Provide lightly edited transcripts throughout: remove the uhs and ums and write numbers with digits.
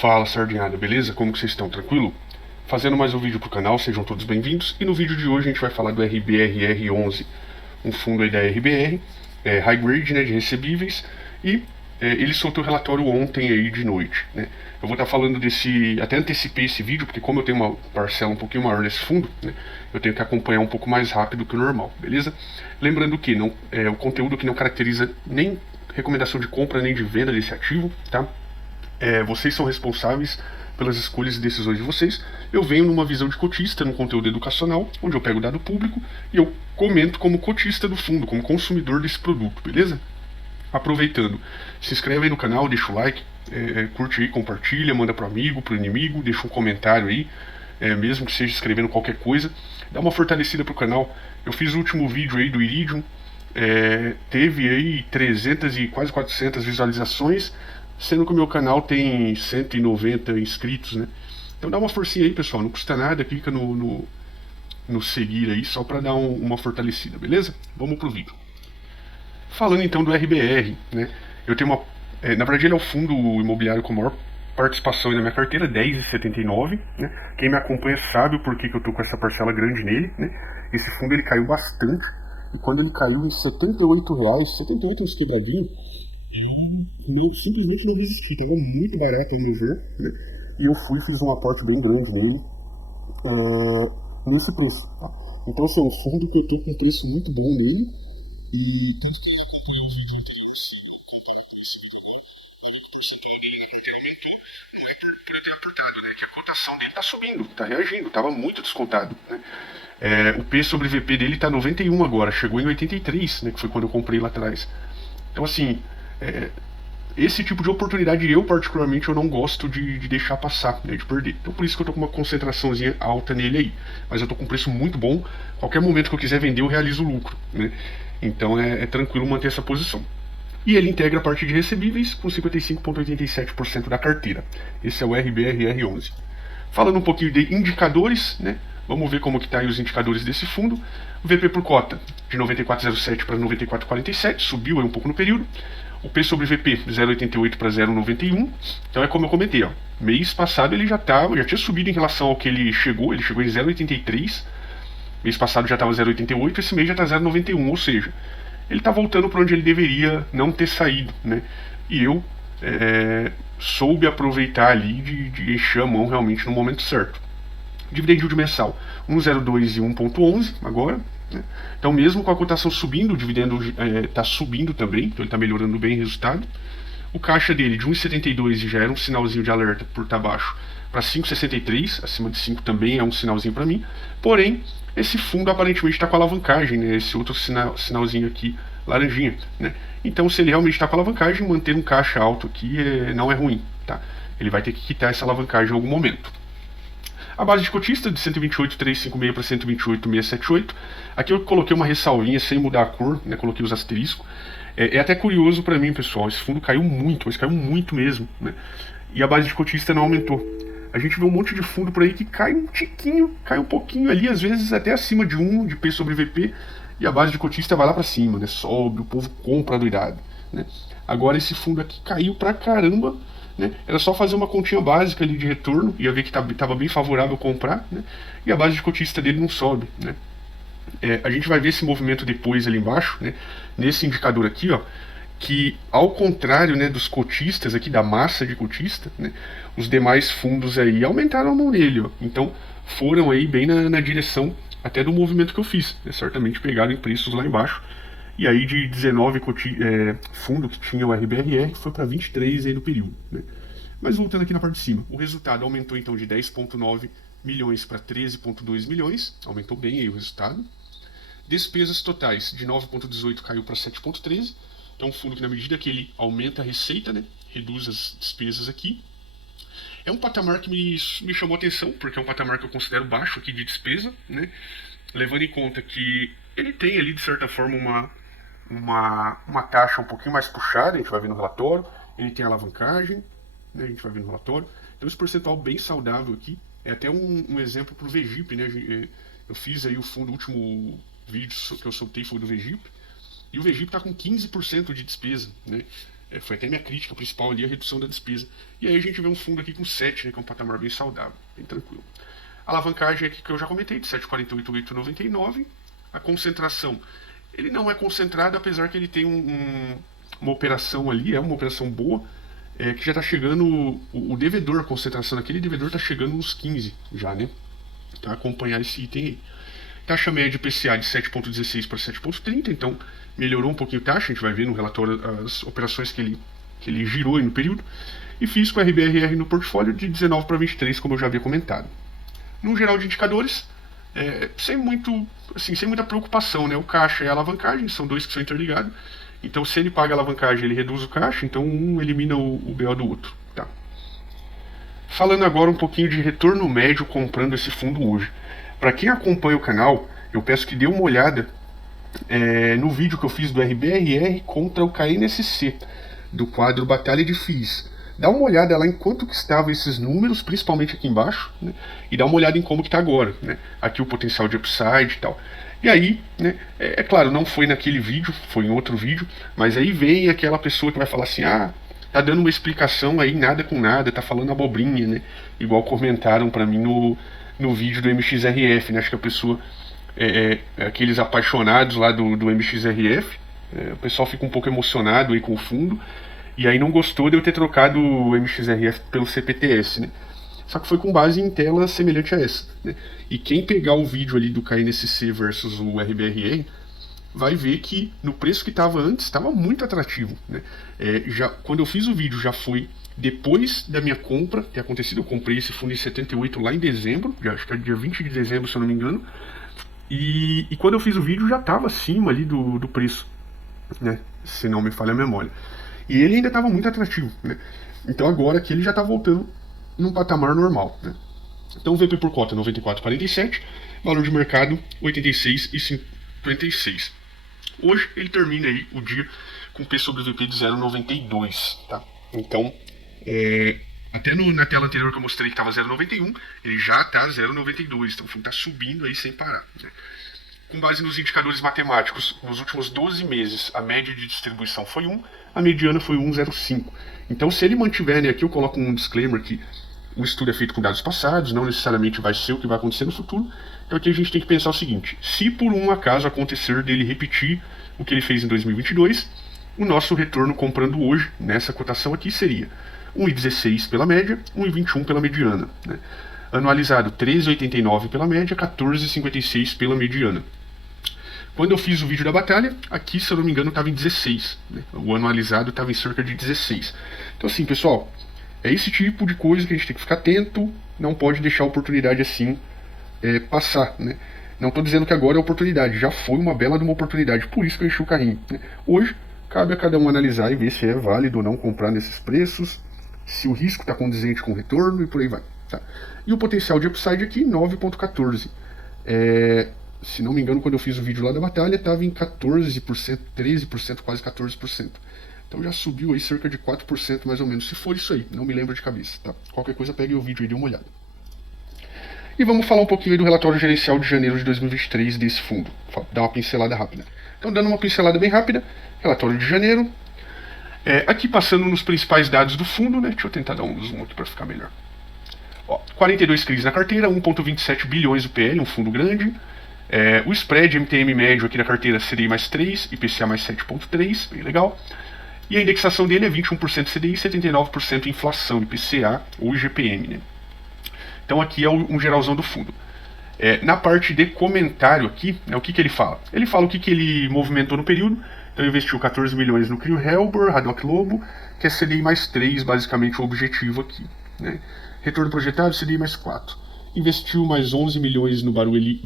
Fala sardinhada, beleza? Como que vocês estão? Tranquilo? Fazendo mais um vídeo pro canal, sejam todos bem-vindos. E no vídeo de hoje a gente vai falar do RBRR11, um fundo aí da RBR, High Grade, né, de recebíveis, e ele soltou o relatório ontem aí de noite, né? Eu vou estar falando desse, até antecipei esse vídeo, porque como eu tenho uma parcela um pouquinho maior nesse fundo, né, eu tenho que acompanhar um pouco mais rápido que o normal, beleza? Lembrando que não, o conteúdo que não caracteriza nem recomendação de compra nem de venda desse ativo, tá? Vocês são responsáveis pelas escolhas e decisões de vocês. Eu venho numa visão de cotista, num conteúdo educacional, onde eu pego dado público e eu comento como cotista do fundo, como consumidor desse produto, beleza? Aproveitando, se inscreve aí no canal, deixa o like, curte aí, compartilha, manda pro amigo, pro inimigo, deixa um comentário aí, mesmo que seja escrevendo qualquer coisa, dá uma fortalecida pro canal. Eu fiz o último vídeo aí do Iridium, teve aí 300 e quase 400 visualizações, sendo que o meu canal tem 190 inscritos, né? Então dá uma forcinha aí, pessoal, não custa nada, clica no seguir aí, só para dar uma fortalecida, beleza? Vamos pro vídeo. Falando então do RBR, né? Eu tenho uma. Na verdade, ele é o fundo imobiliário com maior participação na minha carteira, 10,79, né? Quem me acompanha sabe o porquê que eu tô com essa parcela grande nele, né? Esse fundo ele caiu bastante, e quando ele caiu em R$ 78, 78 uns quebradinhos, eu simplesmente não resisti, estava muito barato ao meu ver, né? E eu fui e fiz um aporte bem grande nele, nesse preço, tá? Então, assim, é um fundo que eu tô com um preço muito bom nele, e tanto que acompanhou o vídeo anterior, se comparar com esse vídeo agora, vai ver que o percentual dele na carteira aumentou, não é por eu ter aportado, né? Que a cotação dele tá subindo, tá reagindo, tava muito descontado, né? O P sobre VP dele tá 91 agora, chegou em 83, né? Que foi quando eu comprei lá atrás. Então, assim, esse tipo de oportunidade eu particularmente eu não gosto de deixar passar, né, de perder. Então por isso que eu tô com uma concentraçãozinha alta nele aí. Mas eu tô com um preço muito bom. Qualquer momento que eu quiser vender eu realizo o lucro, né? Então é tranquilo manter essa posição. E ele integra a parte de recebíveis com 55,87% da carteira. Esse é o RBRR11. Falando um pouquinho de indicadores, né? Vamos ver como que tá aí os indicadores desse fundo. O VP por cota de 94,07 para 94,47, subiu aí um pouco no período. O P sobre VP 0,88 para 0,91. Então é como eu comentei, ó. Mês passado ele já tinha subido em relação ao que ele chegou em 0,83. Mês passado já estava 0,88, esse mês já está 0,91, ou seja, ele está voltando para onde ele deveria não ter saído, né? E eu soube aproveitar ali de encher a mão realmente no momento certo. Dividend yield mensal 1,02 e 1,11 agora, né? Então mesmo com a cotação subindo, o dividendo está subindo também, então ele está melhorando bem o resultado. O caixa dele de 1,72 já era um sinalzinho de alerta por estar baixo para 5,63, acima de 5 também é um sinalzinho para mim. Porém, esse fundo aparentemente está com alavancagem, né? Esse outro sinalzinho aqui, laranjinha, né? Então, se ele realmente está com alavancagem, manter um caixa alto aqui não é ruim, tá? Ele vai ter que quitar essa alavancagem em algum momento. A base de cotista de 128,356 para 128,678. Aqui eu coloquei uma ressalvinha sem mudar a cor, né? Coloquei os asteriscos. É até curioso para mim, pessoal. Esse fundo caiu muito, mas caiu muito mesmo, né? E a base de cotista não aumentou. A gente vê um monte de fundo por aí que cai um tiquinho, cai um pouquinho ali, às vezes até acima de 1 de P sobre VP, e a base de cotista vai lá para cima, né? Sobe, o povo compra doidado, né? Agora esse fundo aqui caiu pra caramba, né? Era só fazer uma continha básica ali de retorno, ia ver que estava bem favorável comprar, né? E a base de cotista dele não sobe, né? A gente vai ver esse movimento depois ali embaixo, né? Nesse indicador aqui, ó, que ao contrário, né, dos cotistas aqui, da massa de cotista, né, os demais fundos aí aumentaram a mão nele, ó. Então foram aí bem na direção até do movimento que eu fiz, né? Certamente pegaram em preços lá embaixo. E aí de 19 fundo que tinha o RBRR foi para 23 aí no período, né? Mas voltando aqui na parte de cima, o resultado aumentou então de 10,9 milhões para 13,2 milhões, aumentou bem aí o resultado. Despesas totais de 9,18 caiu para 7,13. É um fundo que, na medida que ele aumenta a receita, né, reduz as despesas aqui. É um patamar que me chamou a atenção, porque é um patamar que eu considero baixo aqui de despesa, né, levando em conta que ele tem ali, de certa forma, uma taxa um pouquinho mais puxada, a gente vai ver no relatório. Ele tem alavancagem, né, a gente vai ver no relatório. Então esse percentual bem saudável aqui. É até um exemplo para o VGIP, né? Eu fiz aí o fundo, o último vídeo que eu soltei foi do VGIP. E o VGIP está com 15% de despesa, né? Foi até minha crítica principal ali, a redução da despesa. E aí a gente vê um fundo aqui com 7, né, que é um patamar bem saudável, bem tranquilo. A alavancagem aqui que eu já comentei, de 7,48,899. A concentração, ele não é concentrado, apesar que ele tem uma operação ali, é uma operação boa, que já está chegando, o devedor, a concentração daquele devedor está chegando nos 15 já, né? Tá, acompanhar esse item aí. Taxa média IPCA de 7,16 para 7,30, então melhorou um pouquinho a taxa, a gente vai ver no relatório as operações que ele girou aí no período. E fiz com RBRR no portfólio de 19 para 23, como eu já havia comentado. No geral de indicadores, sem muita preocupação, né? O caixa e a alavancagem são dois que são interligados. Então, se ele paga a alavancagem, ele reduz o caixa, então um elimina o BO do outro. Tá. Falando agora um pouquinho de retorno médio comprando esse fundo hoje. Para quem acompanha o canal, eu peço que dê uma olhada no vídeo que eu fiz do RBRR contra o KNSC, do quadro Batalha de FIIs. Dá uma olhada lá em quanto que estavam esses números, principalmente aqui embaixo, né? E dá uma olhada em como que está agora, né? Aqui o potencial de upside e tal. E aí, né, claro, não foi naquele vídeo, foi em outro vídeo, mas aí vem aquela pessoa que vai falar assim, tá dando uma explicação aí, nada com nada, tá falando abobrinha, né? Igual comentaram para mim no vídeo do MXRF, né? Acho que a pessoa, aqueles apaixonados lá do MXRF, o pessoal fica um pouco emocionado aí com o fundo, e aí não gostou de eu ter trocado o MXRF pelo CPTS, né? Só que foi com base em tela semelhante a essa, né? E quem pegar o vídeo ali do KNSC versus o RBRR vai ver que no preço que estava antes, estava muito atrativo, né? Quando eu fiz o vídeo já foi depois da minha compra ter acontecido. Eu comprei esse fundo em 78 lá em dezembro, acho que é dia 20 de dezembro, se eu não me engano. E quando eu fiz o vídeo já estava acima ali do preço, né? Se não me falha a memória. E ele ainda estava muito atrativo, né? Então agora que ele já está voltando num patamar normal, né? Então o VP por cota 94,47, valor de mercado 86,56. Hoje ele termina aí o dia com P sobre VP de 0,92, tá? Então, até na tela anterior que eu mostrei que estava 0,91, ele já está 0,92, então o fundo está subindo aí sem parar, né? Com base nos indicadores matemáticos, nos últimos 12 meses, a média de distribuição foi 1, a mediana foi 1,05. Então, se ele mantiver, né, aqui eu coloco um disclaimer que o estudo é feito com dados passados, não necessariamente vai ser o que vai acontecer no futuro. Então aqui a gente tem que pensar o seguinte: se por um acaso acontecer dele repetir o que ele fez em 2022, o nosso retorno comprando hoje, nessa cotação aqui, seria 1,16 pela média, 1,21 pela mediana, né? Anualizado 13,89 pela média, 14,56 pela mediana. Quando eu fiz o vídeo da batalha, aqui, se eu não me engano, estava em 16, né? O anualizado estava em cerca de 16. Então assim, pessoal, é esse tipo de coisa que a gente tem que ficar atento, não pode deixar a oportunidade assim passar, né? Não estou dizendo que agora é oportunidade, já foi uma bela de uma oportunidade, por isso que eu enchi o carrinho, né? Hoje, cabe a cada um analisar e ver se é válido ou não comprar nesses preços, se o risco está condizente com o retorno e por aí vai, tá? E o potencial de upside aqui, 9,14. Se não me engano, quando eu fiz o vídeo lá da batalha, estava em 14%, 13%, quase 14%. Então já subiu aí cerca de 4% mais ou menos, se for isso aí, não me lembro de cabeça, tá? Qualquer coisa pegue o vídeo e dê uma olhada. E vamos falar um pouquinho aí do relatório gerencial de janeiro de 2023 desse fundo, dar uma pincelada rápida. Então, dando uma pincelada bem rápida, relatório de janeiro. Aqui passando nos principais dados do fundo, né? Deixa eu tentar dar um zoom aqui para ficar melhor. 42 CRIs na carteira, 1,27 bilhões do PL, um fundo grande. O spread MTM médio aqui da carteira CDI mais 3, IPCA mais 7,3, bem legal. E a indexação dele é 21% CDI e 79% inflação, IPCA ou IGPM, né? Então aqui é um geralzão do fundo. Na parte de comentário aqui, né, o que ele fala? Ele fala o que ele movimentou no período. Então investiu 14 milhões no CRIO Helber, Haddock Lobo, que é CDI mais 3, basicamente o objetivo aqui, né? Retorno projetado, CDI mais 4. Investiu mais 11 milhões no Barueri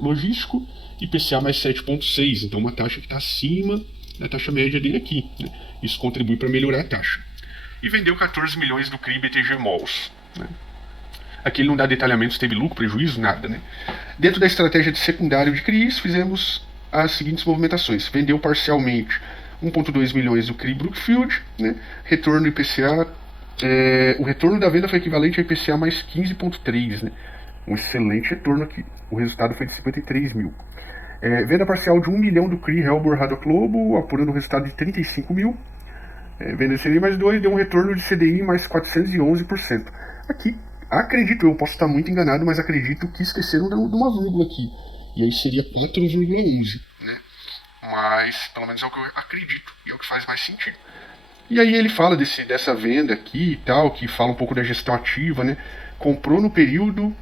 Logístico, IPCA mais 7,6. Então uma taxa que está acima da taxa média dele aqui, né? Isso contribui para melhorar a taxa. E vendeu 14 milhões do CRI BTG Malls, né? Aqui ele não dá detalhamento se teve lucro, prejuízo, nada, né? Dentro da estratégia de secundário de CRIs, fizemos as seguintes movimentações. Vendeu parcialmente 1,2 milhões do CRI Brookfield, né? Retorno IPCA, o retorno da venda foi equivalente a IPCA mais 15,3, né? Um excelente retorno aqui. O resultado foi de 53 mil. Venda parcial de 1 milhão do CRI Helber Haddock Lobo, apurando o resultado de 35 mil. Venda CDI mais 2 deu um retorno de CDI mais 411%. Aqui, acredito, eu posso estar muito enganado, mas acredito que esqueceram de uma vírgula aqui. E aí seria 4,11, né? Mas, pelo menos é o que eu acredito, e é o que faz mais sentido. E aí ele fala dessa venda aqui e tal, que fala um pouco da gestão ativa, né? Comprou no período...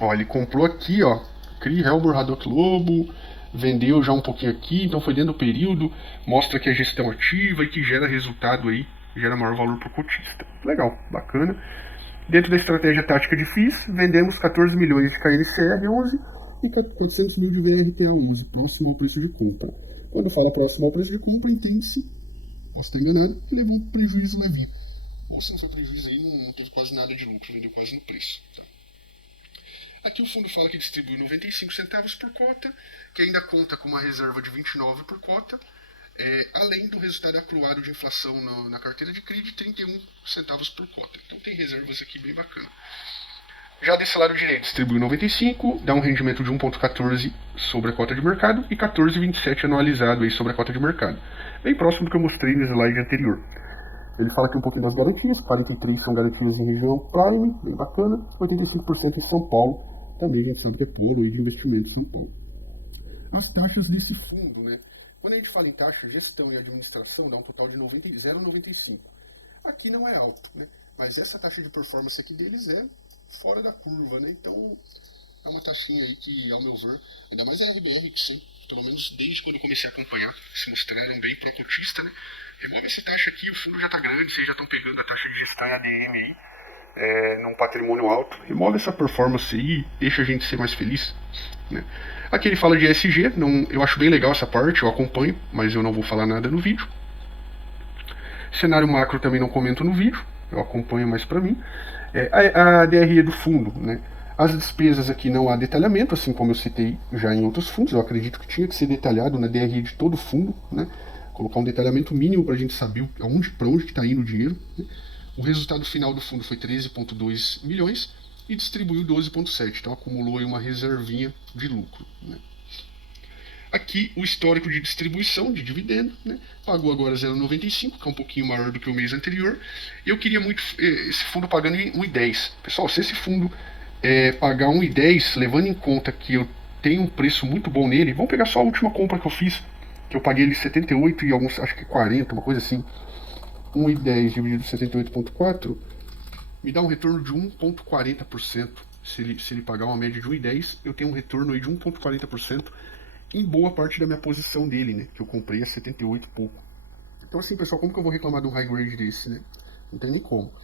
Ó, ele comprou aqui, ó, CRI, Helbor, Haddock Lobo, vendeu já um pouquinho aqui, então foi dentro do período, mostra que é gestão ativa e que gera resultado aí, gera maior valor para o cotista. Legal, bacana. Dentro da estratégia tática de FIIs, vendemos 14 milhões de KNCR 11 e 400 mil de VRTA 11, próximo ao preço de compra. Quando fala próximo ao preço de compra, entende-se, posso estar enganado, que levou um prejuízo levinho. Ou se não foi prejuízo aí, não teve quase nada de lucro, vendeu quase no preço. Tá? Aqui o fundo fala que distribui 95 centavos por cota, que ainda conta com uma reserva de 29 por cota, além do resultado acruado de inflação na carteira de CRI de 31 centavos por cota. Então tem reservas aqui bem bacana. Já desse lado direito, distribui 95, dá um rendimento de 1,14 sobre a cota de mercado e 14,27 anualizado aí sobre a cota de mercado. Bem próximo do que eu mostrei no slide anterior. Ele fala aqui um pouquinho das garantias, 43 são garantias em região Prime, bem bacana, 85% em São Paulo, também a gente sabe que é polo e de investimento em São Paulo. As taxas desse fundo, né? Quando a gente fala em taxa, gestão e administração, dá um total de 0,95. Aqui não é alto, né? Mas essa taxa de performance aqui deles é fora da curva, né? Então é uma taxinha aí que, ao meu ver, ainda mais a RBR, que sempre, pelo menos desde quando eu comecei a acompanhar, se mostraram bem pró-cotista, né? Remove essa taxa aqui, o fundo já está grande, vocês já estão pegando a taxa de gestão e ADM aí, num patrimônio alto. Remove essa performance aí, deixa a gente ser mais feliz, né? Aqui ele fala de ESG, eu acho bem legal essa parte, eu acompanho, mas eu não vou falar nada no vídeo. Cenário macro também não comento no vídeo, eu acompanho mais para mim. A DRE do fundo, né? As despesas aqui não há detalhamento, assim como eu citei já em outros fundos, eu acredito que tinha que ser detalhado na DRE de todo fundo, né? Colocar um detalhamento mínimo para a gente saber para onde está indo o dinheiro, né? O resultado final do fundo foi 13,2 milhões e distribuiu 12,7, então acumulou aí uma reservinha de lucro, né? Aqui o histórico de distribuição de dividendo, né? Pagou agora 0,95, que é um pouquinho maior do que o mês anterior. Eu queria muito esse fundo pagando em 1,10. Pessoal, se esse fundo pagar 1,10, levando em conta que eu tenho um preço muito bom nele, vamos pegar só a última compra que eu fiz, que eu paguei ele 78 e alguns, acho que 40, uma coisa assim. 1,10 dividido por 78,4 me dá um retorno de 1,40%. Se ele pagar uma média de 1,10, eu tenho um retorno aí de 1,40% em boa parte da minha posição dele, né? Que eu comprei a 78 e pouco. Então assim, pessoal, como que eu vou reclamar de um high grade desse, né? Não tem nem como.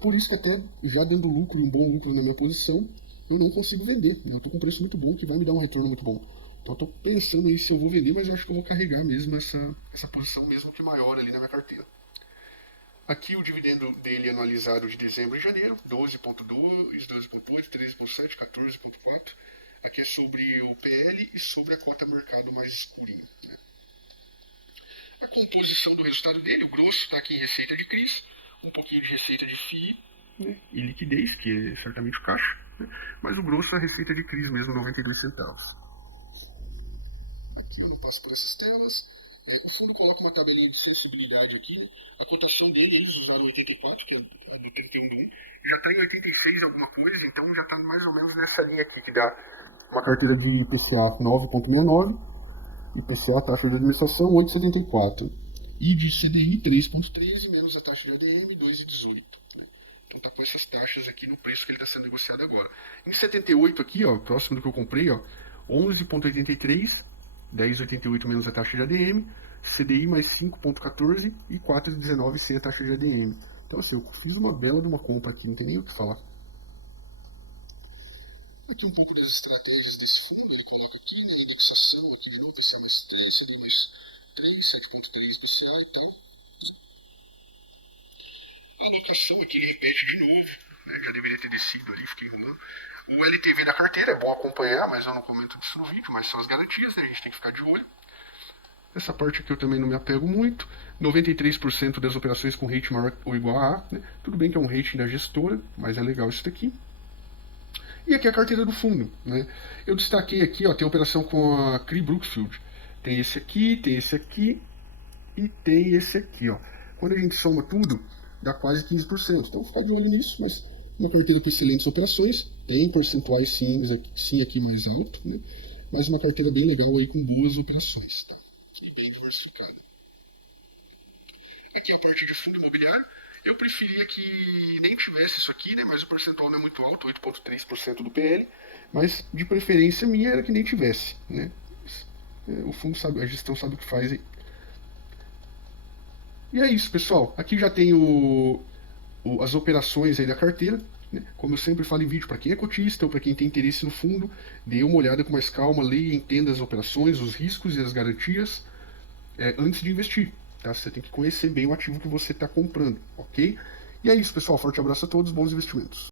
Por isso que até já dando lucro, um bom lucro na minha posição, eu não consigo vender. Eu estou com um preço muito bom que vai me dar um retorno muito bom. Então eu estou pensando aí se eu vou vender, mas eu acho que eu vou carregar mesmo essa posição mesmo que maior ali na minha carteira. Aqui o dividendo dele anualizado de dezembro e janeiro, 12,2, 12,8, 13,7, 14,4. Aqui é sobre o PL e sobre a cota mercado mais escurinho, né? A composição do resultado dele, o grosso está aqui em receita de CRIs, um pouquinho de receita de FII, né? E liquidez, que é certamente o caixa, né? Mas o grosso é a receita de CRIs mesmo, 92 centavos. Aqui eu não passo por essas telas. O fundo coloca uma tabelinha de sensibilidade aqui, né? A cotação dele, eles usaram 84, que é do 31 do 1, já está em 86 alguma coisa, então já está mais ou menos nessa linha aqui, que dá uma carteira de IPCA 9,69, IPCA, taxa de administração, 8,74, e de CDI 3,13, menos a taxa de ADM, 2,18. Né? Então está com essas taxas aqui no preço que ele está sendo negociado agora. Em 78 aqui, ó, próximo do que eu comprei, ó, 11,83, 10,88 menos a taxa de ADM, CDI mais 5,14 e 4,19 sem a taxa de ADM. Então assim, eu fiz uma bela de uma compra aqui, não tem nem o que falar. Aqui um pouco das estratégias desse fundo, ele coloca aqui, né, indexação aqui de novo, PCA mais 3, CDI mais 3, 7,3 PCA e tal. A alocação aqui ele repete de novo, né, já deveria ter descido ali, fiquei enrolando. O LTV da carteira é bom acompanhar, mas eu não comento disso no vídeo, mas são as garantias, né, a gente tem que ficar de olho. Essa parte aqui eu também não me apego muito. 93% das operações com rating maior ou igual a A, né? Tudo bem que é um rating da gestora, mas é legal isso daqui. E aqui a carteira do fundo, né? Eu destaquei aqui, ó, tem operação com a CRI Brookfield. Tem esse aqui e tem esse aqui, ó. quando a gente soma tudo, dá quase 15%. Então, ficar de olho nisso, mas uma carteira com excelentes operações, tem percentuais sim aqui mais alto, né? Mas uma carteira bem legal aí com boas operações, tá? E bem diversificada. Aqui é a parte de fundo imobiliário. Eu preferia que nem tivesse isso aqui, né? Mas o percentual não é muito alto, 8,3% do PL. Mas de preferência minha era que nem tivesse, né? O fundo sabe, a gestão sabe o que faz aí. E é isso, pessoal. Aqui já tem as operações aí da carteira. Né? Como eu sempre falo em vídeo, para quem é cotista ou para quem tem interesse no fundo, dê uma olhada com mais calma, leia e entenda as operações, os riscos e as garantias antes de investir. Tá? Você tem que conhecer bem o ativo que você está comprando, ok? E é isso, pessoal. Forte abraço a todos, bons investimentos.